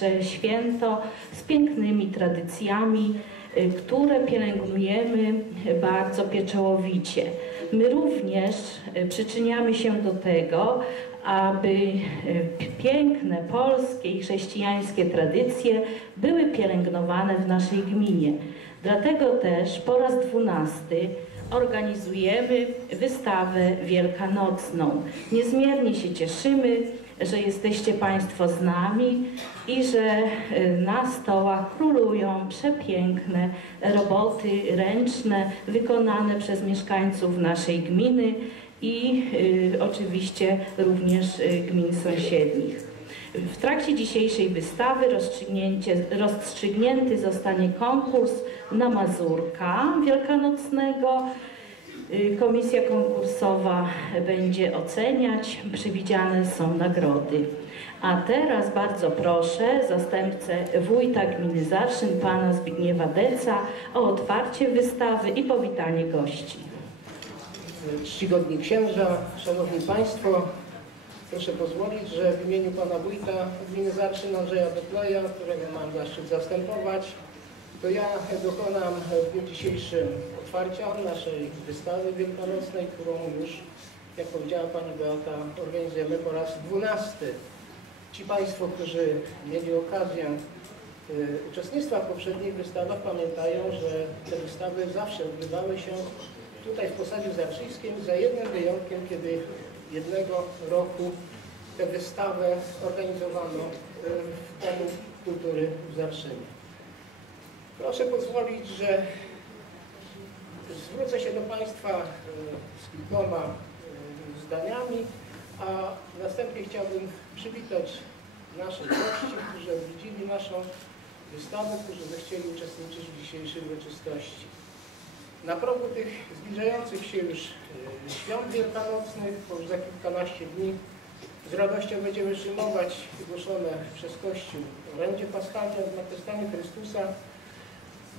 Najpiękniejsze święto z pięknymi tradycjami, y, które pielęgnujemy bardzo pieczołowicie. My również y, przyczyniamy się do tego, aby y, piękne polskie i chrześcijańskie tradycje były pielęgnowane w naszej gminie. Dlatego też po raz dwunasty organizujemy wystawę wielkanocną. Niezmiernie się cieszymy, że jesteście Państwo z nami i że y, na stołach królują przepiękne roboty ręczne wykonane przez mieszkańców naszej gminy i y, oczywiście również y, gmin sąsiednich. W trakcie dzisiejszej wystawy rozstrzygnięty zostanie konkurs na Mazurka Wielkanocnego. Y, komisja konkursowa będzie oceniać, przewidziane są nagrody. A teraz bardzo proszę zastępcę wójta gminy Zarszyn, pana Zbigniewa Deca o otwarcie wystawy i powitanie gości. Czcigodni księża, szanowni państwo, proszę pozwolić, że w imieniu pana wójta gminy Zarszyn Andrzeja Betleja, którego mam zaszczyt zastępować, to ja dokonam w dniu dzisiejszym otwarcia naszej wystawy wielkanocnej, którą już, jak powiedziała Pani Beata, organizujemy po raz dwunasty. Ci Państwo, którzy mieli okazję y, uczestnictwa w poprzednich wystawach, pamiętają, że te wystawy zawsze odbywały się tutaj w Posadziu Zarszyńskim, za jednym wyjątkiem, kiedy jednego roku tę wystawę organizowano y, w Domu Kultury w Zarszynie. Proszę pozwolić, że zwrócę się do Państwa e, z kilkoma e, zdaniami, a następnie chciałbym przywitać naszych gości, którzy odwiedzili naszą wystawę, którzy zechcieli uczestniczyć w dzisiejszej uroczystości. Na progu tych zbliżających się już e, świąt wielkanocnych, bo już za kilkanaście dni z radością będziemy przyjmować głoszone przez Kościół orędzie paschalne w zmartwychwstaniu Chrystusa.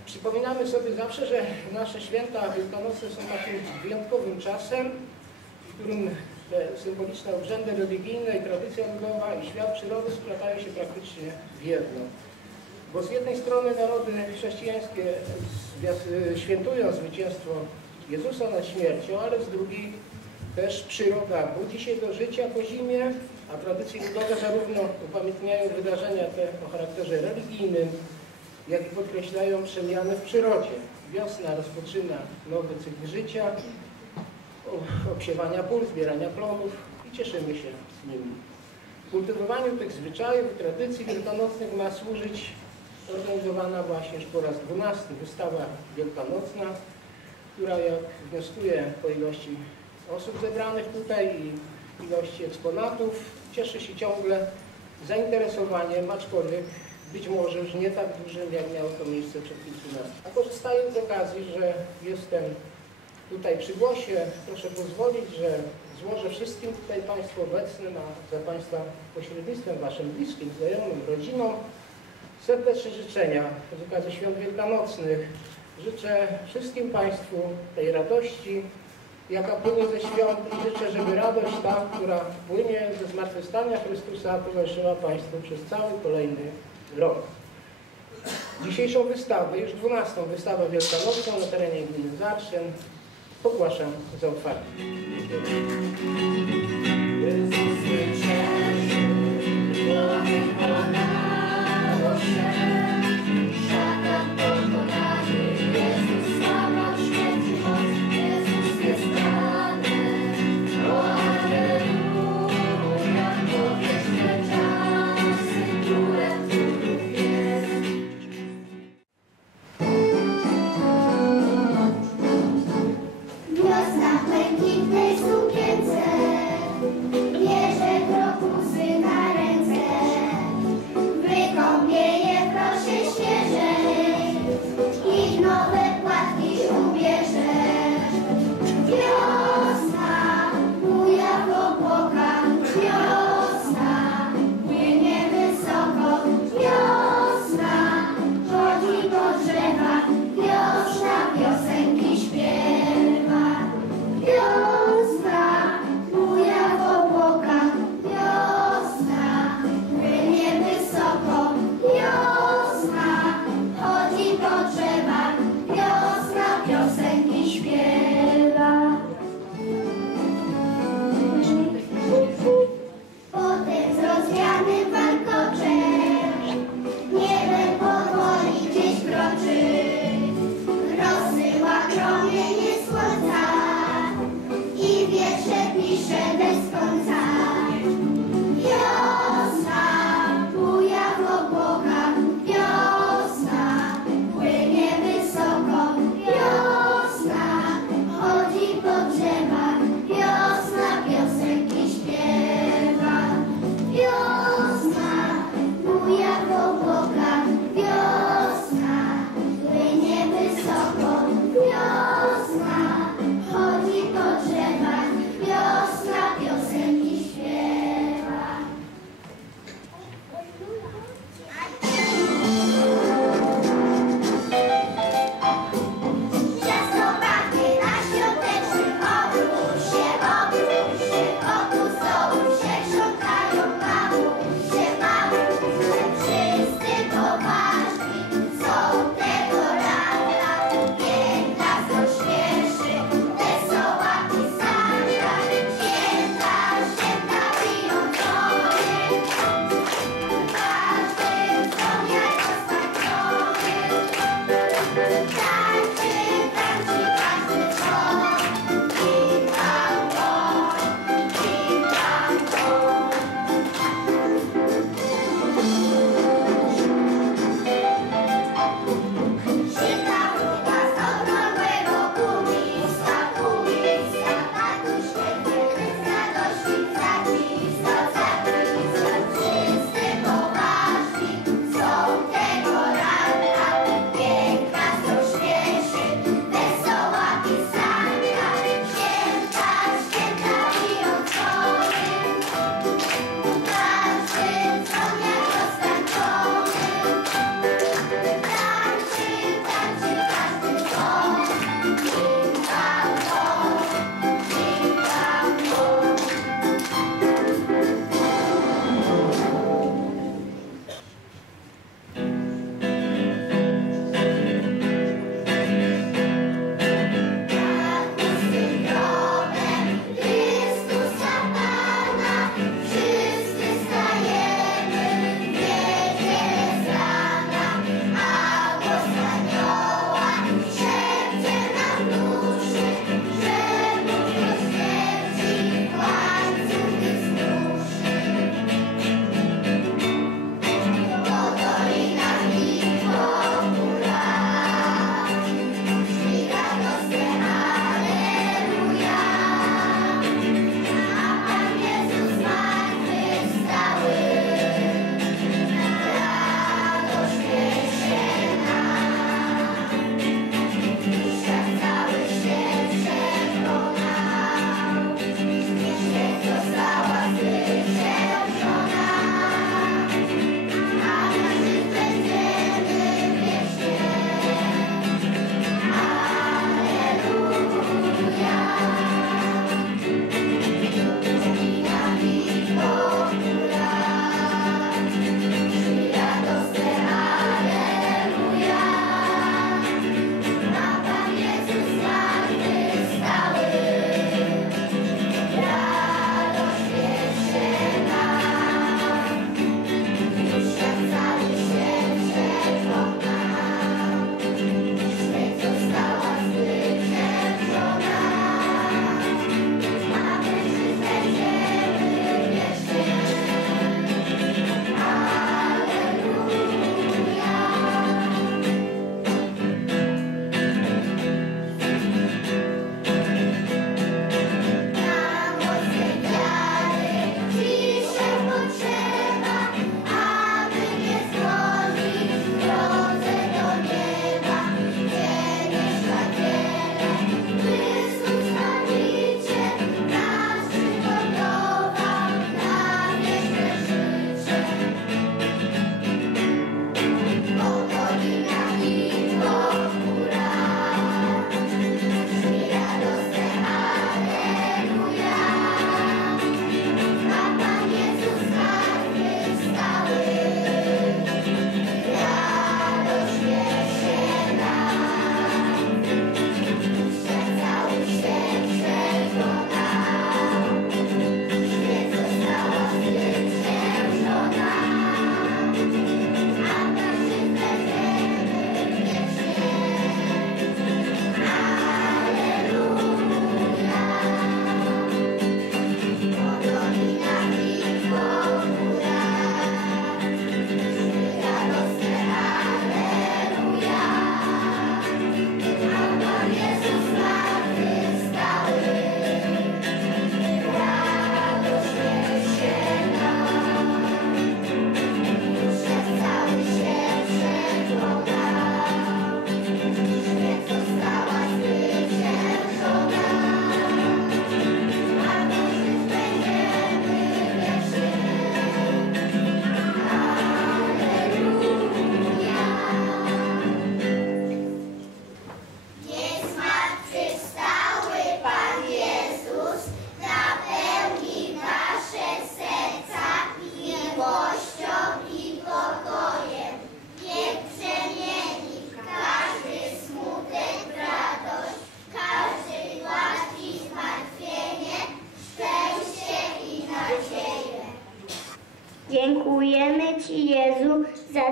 Przypominamy sobie zawsze, że nasze święta wielkanocne są takim wyjątkowym czasem, w którym te symboliczne obrzędy religijne i tradycja ludowa i świat przyrody splatają się praktycznie w jedno. Bo z jednej strony narody chrześcijańskie świętują zwycięstwo Jezusa nad śmiercią, ale z drugiej też przyroda budzi się do życia po zimie, a tradycje ludowe zarówno upamiętniają wydarzenia te o charakterze religijnym, jak i podkreślają przemiany w przyrodzie. Wiosna rozpoczyna nowy cykl życia, obsiewania pól, zbierania plonów i cieszymy się z nimi. Kultywowaniu tych zwyczajów i tradycji wielkanocnych ma służyć organizowana właśnie już po raz dwunasty wystawa wielkanocna, która jak wnioskuje po ilości osób zebranych tutaj i ilości eksponatów, cieszy się ciągle zainteresowaniem, aczkolwiek być może już nie tak dużym, jak miało to miejsce przed kilkunastu. A korzystając z okazji, że jestem tutaj przy głosie, proszę pozwolić, że złożę wszystkim tutaj Państwu obecnym, a za Państwa pośrednictwem Waszym bliskim, znajomym, rodzinom serdeczne życzenia z okazji Świąt Wielkanocnych. Życzę wszystkim Państwu tej radości, jaka płynie ze świąt i życzę, żeby radość ta, która płynie ze zmartwychwstania Chrystusa, towarzyszyła Państwu przez cały kolejny rok. Dzisiejszą wystawę, już dwunastą wystawę wielkanocną na terenie gminy Zarszyn ogłaszam za otwartą.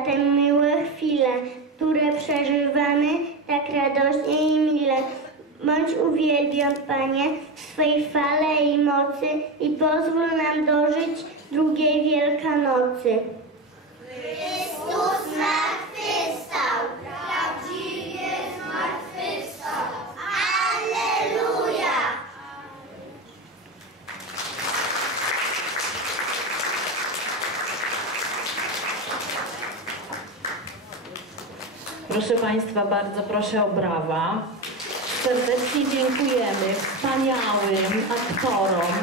te miłe chwile, które przeżywamy tak radośnie i mile. Bądź uwielbion, Panie, w swej fale i mocy, Proszę Państwa, bardzo proszę o brawa. Serdecznie dziękujemy wspaniałym aktorom,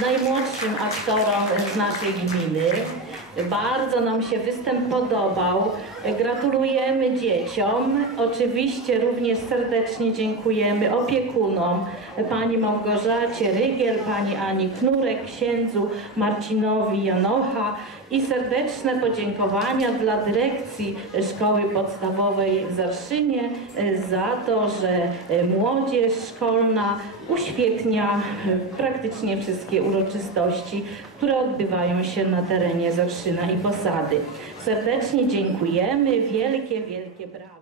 najmłodszym aktorom z naszej gminy. Bardzo nam się występ podobał. Gratulujemy dzieciom. Oczywiście również serdecznie dziękujemy opiekunom, pani Małgorzacie Rygiel, pani Ani Knurek, księdzu Marcinowi Janocha i serdeczne podziękowania dla dyrekcji Szkoły Podstawowej w Zarszynie e, za to, że e, młodzież szkolna uświetnia e, praktycznie wszystkie uroczystości, które odbywają się na terenie Zarszyna i Posady. Serdecznie dziękujemy, wielkie, wielkie brawa.